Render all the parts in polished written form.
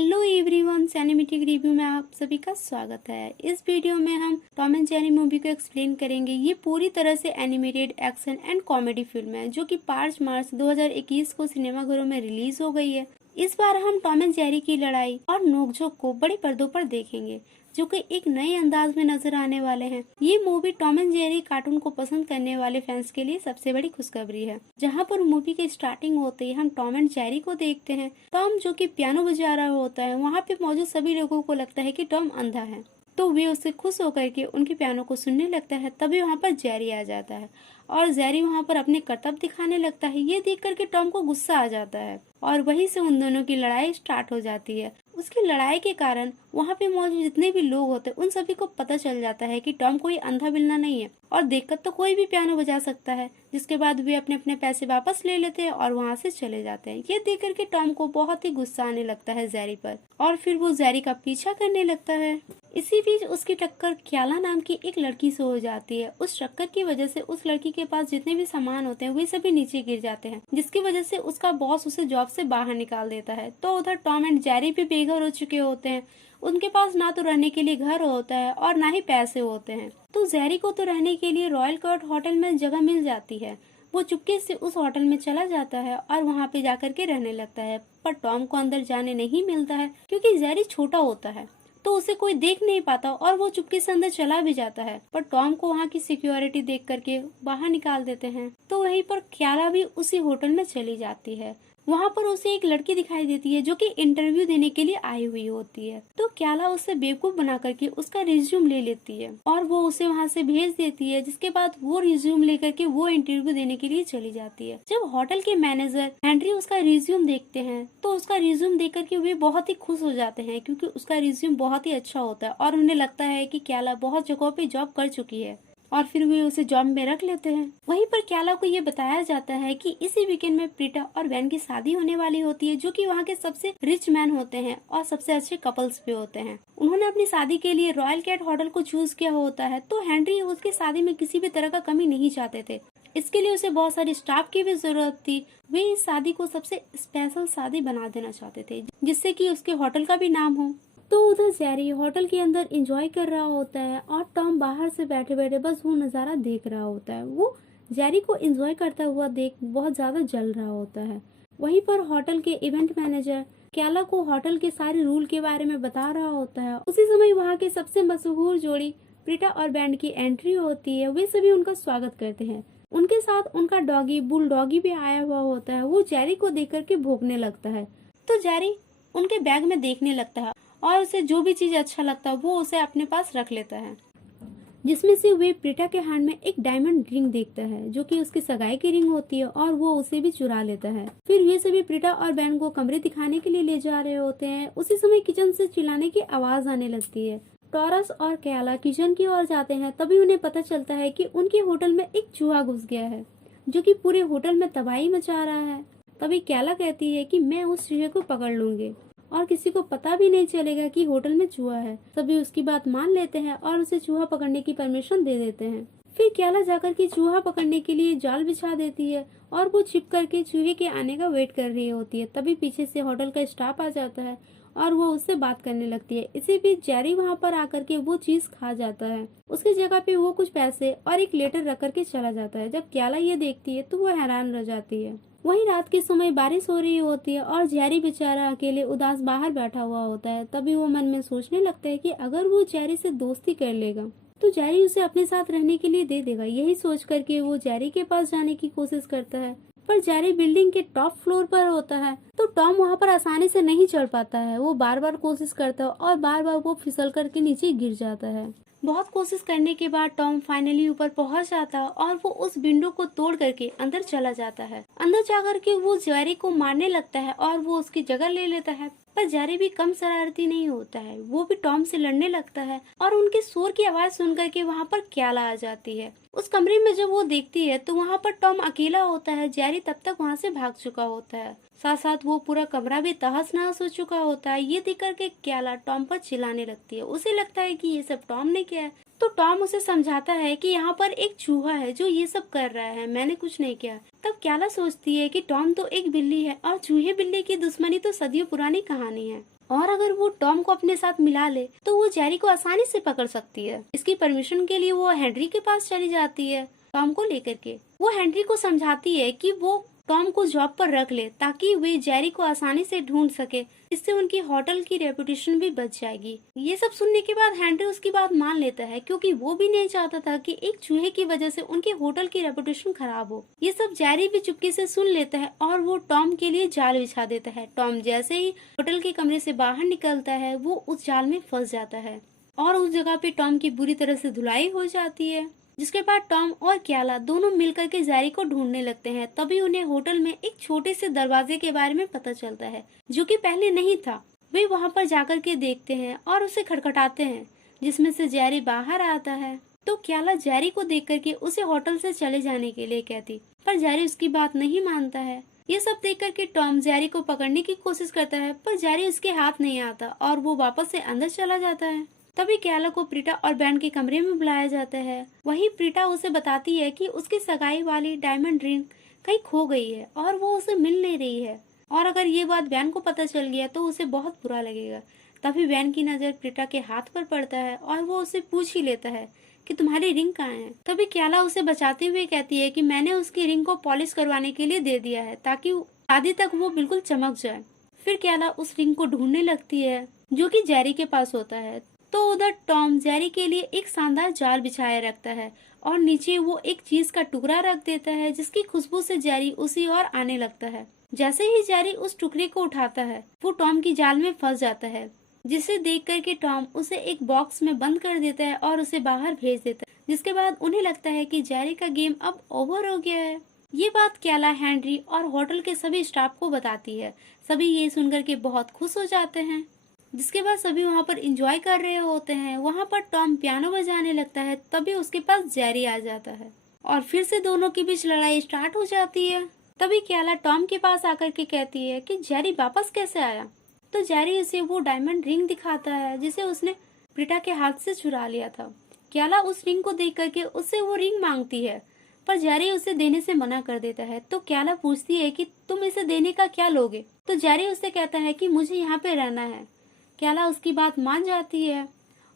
Hello everyone, cinematic review में आप सभी का स्वागत है। इस वीडियो में हम टॉम एंड जेरी मूवी को एक्सप्लेन करेंगे। ये पूरी तरह से animated action and comedy film है जो कि 5 मार्च 2021 को सिनेमाघरों में रिलीज हो गई है। इस बार हम टॉम एंड जेरी की लड़ाई और नोकझोंक को बड़े पर्दों पर देखेंगे जो कि एक नए अंदाज में नजर आने वाले हैं। ये movie Tom and Jerry cartoon को पसंद करने वाले फैंस के लिए सबसे बड़ी खुशखबरी है। जहां पर मूवी की स्टार्टिंग होते ही हम टॉम एंड जेरी को देखते हैं। टॉम जो कि पियानो बजा रहा होता है, वहाँ पे मौजूद सभी लोगों को लगता है कि टॉम अंधा है, तो वे उससे खुश होकर के उनके पियानो को सुनने लगता है। तभी वहाँ पर जेरी आ जाता है और जेरी वहाँ पर अपने करतब दिखाने लगता है। ये देख करके टॉम को गुस्सा आ जाता है और वहीं से उन दोनों की लड़ाई स्टार्ट हो जाती है। उसकी लड़ाई के कारण वहाँ पे मौजूद जितने भी लोग होते हैं उन सभी को पता चल जाता है कि टॉम कोई अंधा बिल्ला नहीं है और देखकर तो कोई भी पियानो बजा सकता है। जिसके बाद वे अपने अपने पैसे वापस ले लेते हैं और वहाँ से चले जाते हैं। ये देख करके टॉम को बहुत ही गुस्सा आने लगता है जेरी पर और फिर वो जेरी का पीछा करने लगता है। इसी बीच उसकी टक्कर क्याला नाम की एक लड़की से हो जाती है। उस टक्कर की वजह से उस लड़की के पास जितने भी सामान होते हैं वे सभी नीचे गिर जाते हैं, जिसकी वजह से उसका बॉस उसे जॉब से बाहर निकाल देता है। तो उधर टॉम एंड जेरी भी बेघर हो चुके होते हैं। उनके पास ना तो रहने के लिए घर होता है और ना ही पैसे होते हैं। तो जेरी को तो रहने के लिए रॉयल कोर्ट होटल में जगह मिल जाती है। वो चुपके से उस होटल में चला जाता है और वहाँ पे जाकर के रहने लगता है। पर टॉम को अंदर जाने नहीं मिलता है क्योंकि जेरी छोटा होता है, तो उसे कोई देख नहीं पाता और वो चुपके से अंदर चला भी जाता है। पर टॉम को वहाँ की सिक्योरिटी देख करके बाहर निकाल देते हैं। तो वहीं पर क्याला भी उसी होटल में चली जाती है। वहाँ पर उसे एक लड़की दिखाई देती है जो कि इंटरव्यू देने के लिए आई हुई होती है। तो क्याला उसे बेवकूफ बना करके उसका रिज्यूम ले लेती है और वो उसे वहाँ से भेज देती है। जिसके बाद वो रिज्यूम लेकर के वो इंटरव्यू देने के लिए चली जाती है। जब होटल के मैनेजर हेनरी उसका रिज्यूम देखते हैं तो उसका रिज्यूम देख करके वे बहुत ही खुश हो जाते हैं क्योंकि उसका रिज्यूम बहुत ही अच्छा होता है और उन्हें लगता है कि क्याला बहुत जगहों पे जॉब कर चुकी है और फिर वे उसे जॉब में रख लेते हैं। वहीं पर क्याला को ये बताया जाता है कि इसी वीकेंड में प्रीटा और वैन की शादी होने वाली होती है जो कि वहाँ के सबसे रिच मैन होते हैं और सबसे अच्छे कपल्स भी होते हैं। उन्होंने अपनी शादी के लिए रॉयल कैट होटल को चूज किया होता है। तो हेनरी उसकी शादी में किसी भी तरह का कमी नहीं चाहते थे। इसके लिए उसे बहुत सारी स्टाफ की भी जरूरत थी। वे इस शादी को सबसे स्पेशल शादी बना देना चाहते थे जिससे कि उसके होटल का भी नाम हो। तो उधर जेरी होटल के अंदर एंजॉय कर रहा होता है और टॉम बाहर से बैठे बैठे बस वो नज़ारा देख रहा होता है। वो जेरी को एंजॉय करता हुआ देख बहुत ज्यादा जल रहा होता है। वहीं पर होटल के इवेंट मैनेजर क्याला को होटल के सारे रूल के बारे में बता रहा होता है। उसी समय वहाँ के सबसे मशहूर जोड़ी प्रीटा और बैंड की एंट्री होती है। वे सभी उनका स्वागत करते हैं। उनके साथ उनका डॉगी बुल डॉगी भी आया हुआ होता है। वो जेरी को देख करके भौंकने लगता है। तो जेरी उनके बैग में देखने लगता है और उसे जो भी चीज अच्छा लगता है वो उसे अपने पास रख लेता है, जिसमें से वे प्रीटा के हाथ में एक डायमंड रिंग देखता है जो कि उसकी सगाई की रिंग होती है और वो उसे भी चुरा लेता है। फिर वे सभी प्रीटा और बैन को कमरे दिखाने के लिए ले जा रहे होते हैं। उसी समय किचन से चिल्लाने की आवाज आने लगती है। टॉरस और क्याला किचन की ओर जाते हैं। तभी उन्हें पता चलता है कि उनके होटल में एक चूहा घुस गया है जो कि पूरे होटल में तबाही मचा रहा है। तभी क्याला कहती है कि मैं उस चूहे को पकड़ लूंगी और किसी को पता भी नहीं चलेगा कि होटल में चूहा है। सभी उसकी बात मान लेते हैं और उसे चूहा पकड़ने की परमिशन दे देते हैं। फिर क्याला जाकर के चूहा पकड़ने के लिए जाल बिछा देती है और वो छिप करके चूहे के आने का वेट कर रही होती है। तभी पीछे से होटल का स्टाफ आ जाता है और वो उससे बात करने लगती है। इसी बीच जेरी वहाँ पर आकर के वो चीज खा जाता है। उसकी जगह पे वो कुछ पैसे और एक लेटर रख करके चला जाता है। जब क्याला ये देखती है तो वो हैरान रह जाती है। वहीं रात के समय बारिश हो रही होती है और जेरी बेचारा अकेले उदास बाहर बैठा हुआ होता है। तभी वो मन में सोचने लगता है कि अगर वो जेरी से दोस्ती कर लेगा तो जेरी उसे अपने साथ रहने के लिए दे देगा। यही सोच करके वो जेरी के पास जाने की कोशिश करता है, पर जेरी बिल्डिंग के टॉप फ्लोर पर होता है तो टॉम वहाँ पर आसानी से नहीं चढ़ पाता है। वो बार बार कोशिश करता है और बार बार वो फिसल करके नीचे गिर जाता है। बहुत कोशिश करने के बाद टॉम फाइनली ऊपर पहुंच जाता है और वो उस विंडो को तोड़ करके अंदर चला जाता है। अंदर जाकर के वो जेरी को मारने लगता है और वो उसकी जगह ले लेता है। पर जेरी भी कम शरारती नहीं होता है। वो भी टॉम से लड़ने लगता है और उनके शोर की आवाज सुन करके वहाँ पर क्याला आ जाती है। उस कमरे में जब वो देखती है तो वहाँ पर टॉम अकेला होता है। जेरी तब तक वहाँ से भाग चुका होता है। साथ साथ वो पूरा कमरा भी तहस नहस हो चुका होता है। ये देख करके क्याला टॉम पर चिल्लाने लगती है। उसे लगता है कि ये सब टॉम ने किया है। तो टॉम उसे समझाता है कि यहाँ पर एक चूहा है जो ये सब कर रहा है, मैंने कुछ नहीं किया। तब क्याला सोचती है कि टॉम तो एक बिल्ली है और चूहे बिल्ली की दुश्मनी तो सदियों पुरानी कहानी है। और अगर वो टॉम को अपने साथ मिला ले तो वो जेरी को आसानी से पकड़ सकती है। इसकी परमिशन के लिए वो हेनरी के पास चली जाती है टॉम को लेकर के। वो हेनरी को समझाती है कि वो टॉम को जॉब पर रख ले ताकि वे जेरी को आसानी से ढूंढ सके। इससे उनकी होटल की रेपुटेशन भी बच जाएगी। ये सब सुनने के बाद हेनरी उसकी बात मान लेता है क्योंकि वो भी नहीं चाहता था कि एक चूहे की वजह से उनके होटल की रेपुटेशन खराब हो। ये सब जेरी भी चुपके से सुन लेता है और वो टॉम के लिए जाल बिछा देता है। टॉम जैसे ही होटल के कमरे से बाहर निकलता है वो उस जाल में फंस जाता है और उस जगह पे टॉम की बुरी तरह से धुलाई हो जाती है। जिसके बाद टॉम और क्याला दोनों मिलकर के जेरी को ढूंढने लगते हैं। तभी उन्हें होटल में एक छोटे से दरवाजे के बारे में पता चलता है जो कि पहले नहीं था। वे वहां पर जाकर के देखते हैं और उसे खटखटाते हैं जिसमें से जेरी बाहर आता है। तो क्याला जेरी को देख करके उसे होटल से चले जाने के लिए कहती, पर जेरी उसकी बात नहीं मानता है। ये सब देख करके टॉम जेरी को पकड़ने की कोशिश करता है पर जेरी उसके हाथ नहीं आता और वो वापस से अंदर चला जाता है। तभी क्याला को प्रीटा और बैन के कमरे में बुलाया जाता है। वहीं प्रीटा उसे बताती है कि उसकी सगाई वाली डायमंड रिंग कहीं खो गई है और वो उसे मिल नहीं रही है और अगर ये बात बैन को पता चल गया तो उसे बहुत बुरा लगेगा। तभी बैन की नजर प्रीटा के हाथ पर पड़ता है और वो उसे पूछ ही लेता है कि तुम्हारी रिंग कहाँ है। तभी क्याला उसे बचाते हुए कहती है कि मैंने उसकी रिंग को पॉलिश करवाने के लिए दे दिया है ताकि शादी तक वो बिल्कुल चमक जाए। फिर क्याला उस रिंग को ढूंढने लगती है जो कि जेरी के पास होता है। तो उधर टॉम जेरी के लिए एक शानदार जाल बिछाया रखता है और नीचे वो एक चीज का टुकड़ा रख देता है जिसकी खुशबू से जेरी उसी ओर आने लगता है। जैसे ही जेरी उस टुकड़े को उठाता है वो टॉम की जाल में फंस जाता है, जिसे देख करके टॉम उसे एक बॉक्स में बंद कर देता है और उसे बाहर भेज देता है। जिसके बाद उन्हें लगता है कि जेरी का गेम अब ओवर हो गया है। ये बात क्याला, हेनरी और होटल के सभी स्टाफ को बताती है। सभी ये सुनकर के बहुत खुश हो जाते हैं। जिसके बाद सभी वहाँ पर एंजॉय कर रहे होते हैं। वहाँ पर टॉम पियानो बजाने लगता है। तभी उसके पास जेरी आ जाता है और फिर से दोनों के बीच लड़ाई स्टार्ट हो जाती है। तभी क्याला टॉम के पास आकर के कहती है कि जेरी वापस कैसे आया। तो जेरी उसे वो डायमंड रिंग दिखाता है जिसे उसने प्रीटा के हाथ से चुरा लिया था। क्याला उस रिंग को देख करके उससे वो रिंग मांगती है पर जेरी उसे देने से मना कर देता है। तो क्याला पूछती है कि तुम इसे देने का क्या लोगे। तो जेरी उससे कहता है कि मुझे यहाँ पे रहना है। क्याला उसकी बात मान जाती है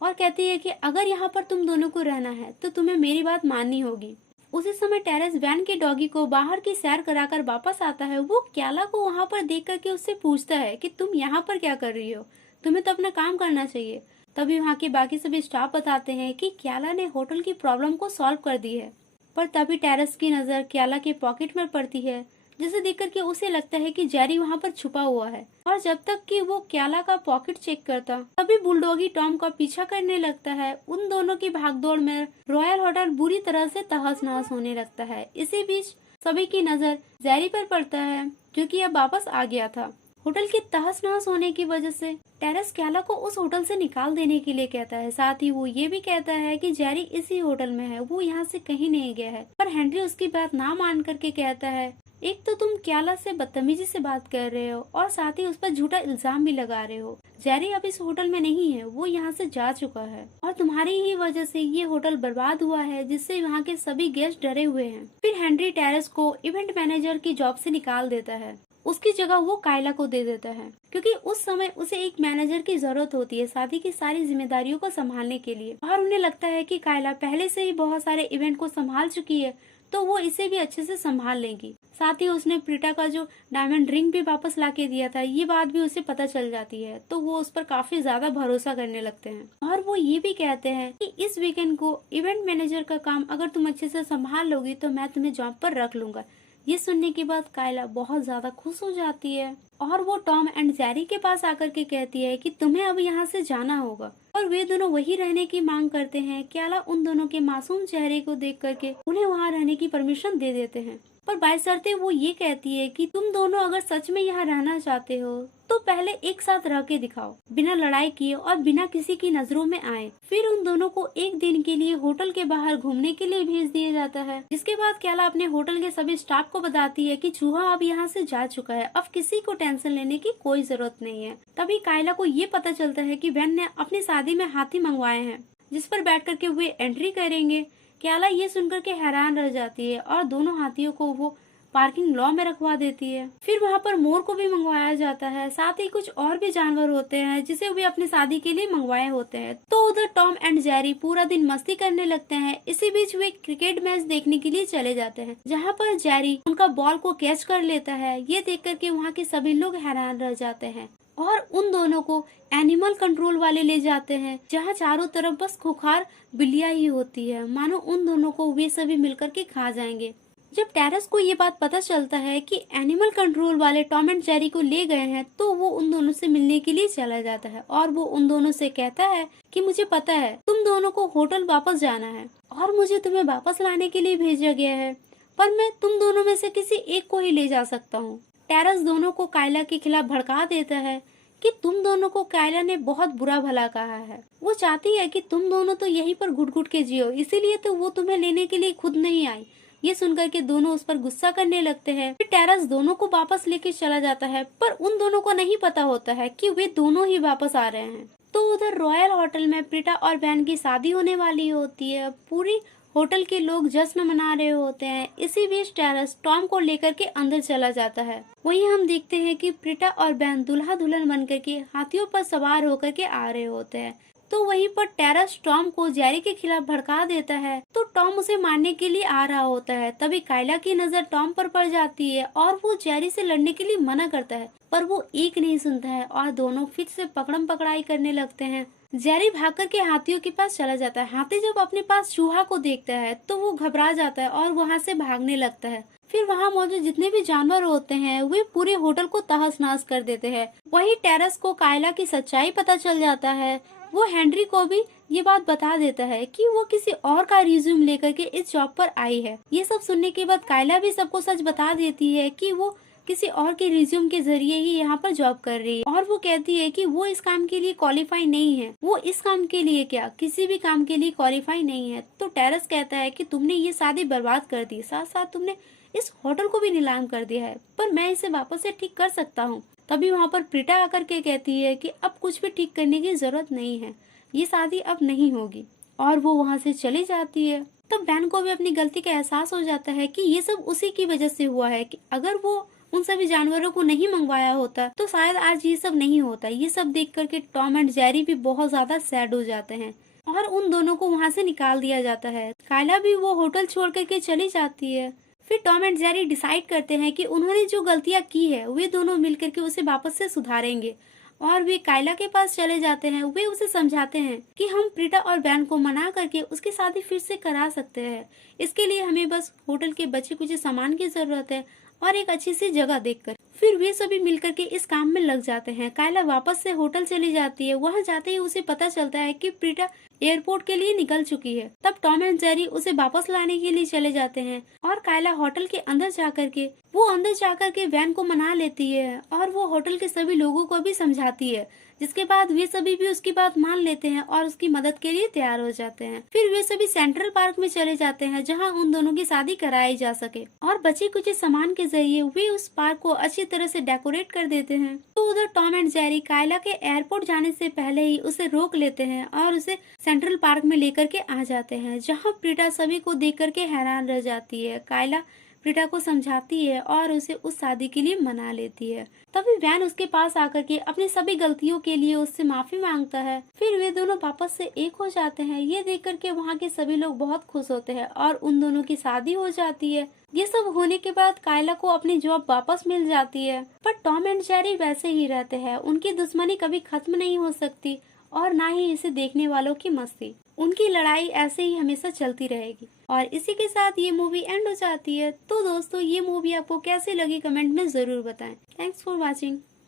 और कहती है कि अगर यहाँ पर तुम दोनों को रहना है तो तुम्हें मेरी बात माननी होगी। उसी समय टेरेस वैन के डॉगी को बाहर की सैर कराकर वापस आता है। वो क्याला को वहाँ पर देख करके उससे पूछता है कि तुम यहाँ पर क्या कर रही हो, तुम्हें तो अपना काम करना चाहिए। तभी वहाँ के बाकी सभी स्टाफ बताते हैं कि क्याला ने होटल की प्रॉब्लम को सॉल्व कर दी है। पर तभी टेरेस की नजर क्याला के पॉकेट में पड़ती है जिसे देख करके उसे लगता है कि जेरी वहाँ पर छुपा हुआ है। और जब तक कि वो क्याला का पॉकेट चेक करता तभी बुलडॉगी टॉम का पीछा करने लगता है। उन दोनों की भागदौड़ में रॉयल होटल बुरी तरह से तहस नहस होने लगता है। इसी बीच सभी की नजर जेरी पर पड़ता है जो कि अब वापस आ गया था। होटल के तहस नहस होने की वजह से टेरेस क्याला को उस होटल से निकाल देने के लिए कहता है। साथ ही वो ये भी कहता है कि जेरी इसी होटल में है, वो यहाँ से कहीं नहीं गया है। पर हेनरी उसकी बात ना मान करके कहता है, एक तो तुम क्याला से बदतमीजी से बात कर रहे हो और साथ ही उस पर झूठा इल्जाम भी लगा रहे हो। जेरी अब इस होटल में नहीं है, वो यहाँ से जा चुका है और तुम्हारी ही वजह से ये होटल बर्बाद हुआ है जिससे यहाँ के सभी गेस्ट डरे हुए हैं। फिर हेनरी टेरेस को इवेंट मैनेजर की जॉब से निकाल देता है। उसकी जगह वो कायला को दे देता है क्योंकि उस समय उसे एक मैनेजर की जरूरत होती है शादी की सारी जिम्मेदारियों को संभालने के लिए। और उन्हें लगता है कि कायला पहले से ही बहुत सारे इवेंट को संभाल चुकी है तो वो इसे भी अच्छे से संभाल लेगी। साथ ही उसने प्रीटा का जो डायमंड रिंग भी वापस ला के दिया था, ये बात भी उसे पता चल जाती है तो वो उस पर काफी ज्यादा भरोसा करने लगते हैं। और वो ये भी कहते हैं कि इस वीकेंड को इवेंट मैनेजर का काम अगर तुम अच्छे से संभाल लोगी तो मैं तुम्हें जॉब पर रख लूंगा। ये सुनने के बाद कायला बहुत ज्यादा खुश हो जाती है और वो टॉम एंड जेरी के पास आकर के कहती है कि तुम्हें अब यहाँ से जाना होगा और वे दोनों वही रहने की मांग करते हैं। क्याला उन दोनों के मासूम चेहरे को देख करके उन्हें वहाँ रहने की परमिशन दे देते हैं। पर बायशर्ते वो ये कहती है कि तुम दोनों अगर सच में यहाँ रहना चाहते हो तो पहले एक साथ रह के दिखाओ, बिना लड़ाई किए और बिना किसी की नजरों में आए। फिर उन दोनों को एक दिन के लिए होटल के बाहर घूमने के लिए भेज दिया जाता है। जिसके बाद क्याला अपने होटल के सभी स्टाफ को बताती है कि चूहा अब यहाँ से जा चुका है, अब किसी को टेंशन लेने की कोई जरूरत नहीं है। तभी कायला को ये पता चलता है कि बेन ने अपनी शादी में हाथी मंगवाए हैं जिस पर बैठ करके वे एंट्री करेंगे। क्याला ये सुनकर के हैरान रह जाती है और दोनों हाथियों को वो पार्किंग लॉ में रखवा देती है। फिर वहाँ पर मोर को भी मंगवाया जाता है, साथ ही कुछ और भी जानवर होते हैं जिसे वे अपनी शादी के लिए मंगवाए होते हैं। तो उधर टॉम एंड जेरी पूरा दिन मस्ती करने लगते हैं। इसी बीच वे क्रिकेट मैच देखने के लिए चले जाते हैं, जहाँ पर जेरी उनका बॉल को कैच कर लेता है। ये देख करके वहाँ के सभी लोग हैरान रह जाते हैं और उन दोनों को एनिमल कंट्रोल वाले ले जाते हैं, जहाँ चारों तरफ बस खुखार बिल्लियां ही होती है, मानो उन दोनों को वे सभी मिलकर के खा जाएंगे। जब टेरेस को ये बात पता चलता है कि एनिमल कंट्रोल वाले टॉम एंड जेरी को ले गए हैं, तो वो उन दोनों से मिलने के लिए चला जाता है और वो उन दोनों से कहता है कि मुझे पता है तुम दोनों को होटल वापस जाना है और मुझे तुम्हें वापस लाने के लिए भेजा गया है, पर मैं तुम दोनों में से किसी एक को ही ले जा सकता हूँ। टेरेस दोनों को कायला के खिलाफ भड़का देता है कि तुम दोनों को कायला ने बहुत बुरा भला कहा है। वो चाहती है कि तुम दोनों तो यहीं पर घुट घुट के जियो, इसीलिए तो वो तुम्हें लेने के लिए खुद नहीं आई। ये सुनकर के दोनों उस पर गुस्सा करने लगते हैं। फिर टेरेस दोनों को वापस लेके चला जाता है, पर उन दोनों को नहीं पता होता है कि वे दोनों ही वापस आ रहे हैं। तो उधर रॉयल होटल में प्रीटा और बैन की शादी होने वाली होती है। पूरी होटल के लोग जश्न मना रहे होते हैं। इसी बीच टेरेस टॉम को लेकर के अंदर चला जाता है। वहीं हम देखते हैं कि प्रीटा और बैन दूल्हा दुल्हन बनकर के हाथियों पर सवार होकर के आ रहे होते हैं। तो वहीं पर टेरेस टॉम को जेरी के खिलाफ भड़का देता है, तो टॉम उसे मारने के लिए आ रहा होता है। तभी कायला की नजर टॉम पर पड़ जाती है और वो जेरी से लड़ने के लिए मना करता है, पर वो एक नहीं सुनता है और दोनों फिर से पकड़म पकड़ाई करने लगते हैं। जेरी भागकर के हाथियों के पास चला जाता है। हाथी जब अपने पास चूहा को देखता है तो वो घबरा जाता है और वहाँ से भागने लगता है। फिर वहाँ मौजूद जितने भी जानवर होते हैं वे पूरे होटल को तहस नहस कर देते हैं। वहीं टेरेस को कायला की सच्चाई पता चल जाता है। वो हेनरी को भी ये बात बता देता है कि वो किसी और का रिज्यूम लेकर के इस जॉब पर आई है। ये सब सुनने के बाद कायला भी सबको सच बता देती है कि वो किसी और के रिज्यूम के जरिए ही यहाँ पर जॉब कर रही है, और वो कहती है कि वो इस काम के लिए क्वालिफाई नहीं है। वो इस काम के लिए क्या, किसी भी काम के लिए क्वालिफाई नहीं है। तो टेरेस कहता है कि तुमने ये शादी बर्बाद कर दी, साथ साथ तुमने इस होटल को भी नीलाम कर दिया है, पर मैं इसे वापस से ठीक कर सकता हूँ। तभी वहाँ पर प्रीटा आकर के कहती है कि अब कुछ भी ठीक करने की जरूरत नहीं है, ये शादी अब नहीं होगी, और वो वहाँ से चली जाती है। तब बैन को भी अपनी गलती का एहसास हो जाता है कि ये सब उसी की वजह से हुआ है, कि अगर वो उन सभी जानवरों को नहीं मंगवाया होता तो शायद आज ये सब नहीं होता। ये सब देख करके टॉम एंड जेरी भी बहुत ज्यादा सैड हो जाते हैं और उन दोनों को वहाँ से निकाल दिया जाता है। कायला भी वो होटल छोड़ करके चली जाती है। फिर टॉम एंड जेरी डिसाइड करते हैं कि उन्होंने जो गलतियाँ की है वे दोनों मिलकर के उसे वापस से सुधारेंगे, और वे कायला के पास चले जाते हैं। वे उसे समझाते हैं कि हम प्रीटा और बैन को मना करके उसकी शादी फिर से करा सकते हैं। इसके लिए हमें बस होटल के बचे कुछ सामान की जरूरत है और एक अच्छी सी जगह देखकर। फिर वे सभी मिलकर के इस काम में लग जाते हैं। कायला वापस से होटल चली जाती है। वहाँ जाते ही उसे पता चलता है कि प्रीटा एयरपोर्ट के लिए निकल चुकी है। तब टॉम एंड जेरी उसे वापस लाने के लिए चले जाते हैं और कायला होटल के अंदर जाकर के वैन को मना लेती है और वो होटल के सभी लोगों को भी समझाती है, जिसके बाद वे सभी भी उसकी बात मान लेते हैं और उसकी मदद के लिए तैयार हो जाते हैं। फिर वे सभी सेंट्रल पार्क में चले जाते हैं, जहां उन दोनों की शादी कराई जा सके, और बचे कुछ सामान के जरिए वे उस पार्क को अच्छी तरह से डेकोरेट कर देते हैं। तो उधर टॉम एंड जेरी कायला के एयरपोर्ट जाने से पहले ही उसे रोक लेते हैं और उसे सेंट्रल पार्क में लेकर के आ जाते हैं, जहाँ प्रीटा सभी को देख करके हैरान रह जाती है। कायला प्रीटा को समझाती है और उसे उस शादी के लिए मना लेती है। तभी वैन उसके पास आकर के अपनी सभी गलतियों के लिए उससे माफी मांगता है। फिर वे दोनों वापस से एक हो जाते हैं। ये देख करके वहाँ के सभी लोग बहुत खुश होते हैं और उन दोनों की शादी हो जाती है। ये सब होने के बाद कायला को अपनी जॉब वापस मिल जाती है, पर टॉम एंड जेरी वैसे ही रहते हैं। उनकी दुश्मनी कभी खत्म नहीं हो सकती और ना ही इसे देखने वालों की मस्ती। उनकी लड़ाई ऐसे ही हमेशा चलती रहेगी। और इसी के साथ ये मूवी एंड हो जाती है। तो दोस्तों, ये मूवी आपको कैसी लगी कमेंट में जरूर बताएं। Thanks for watching.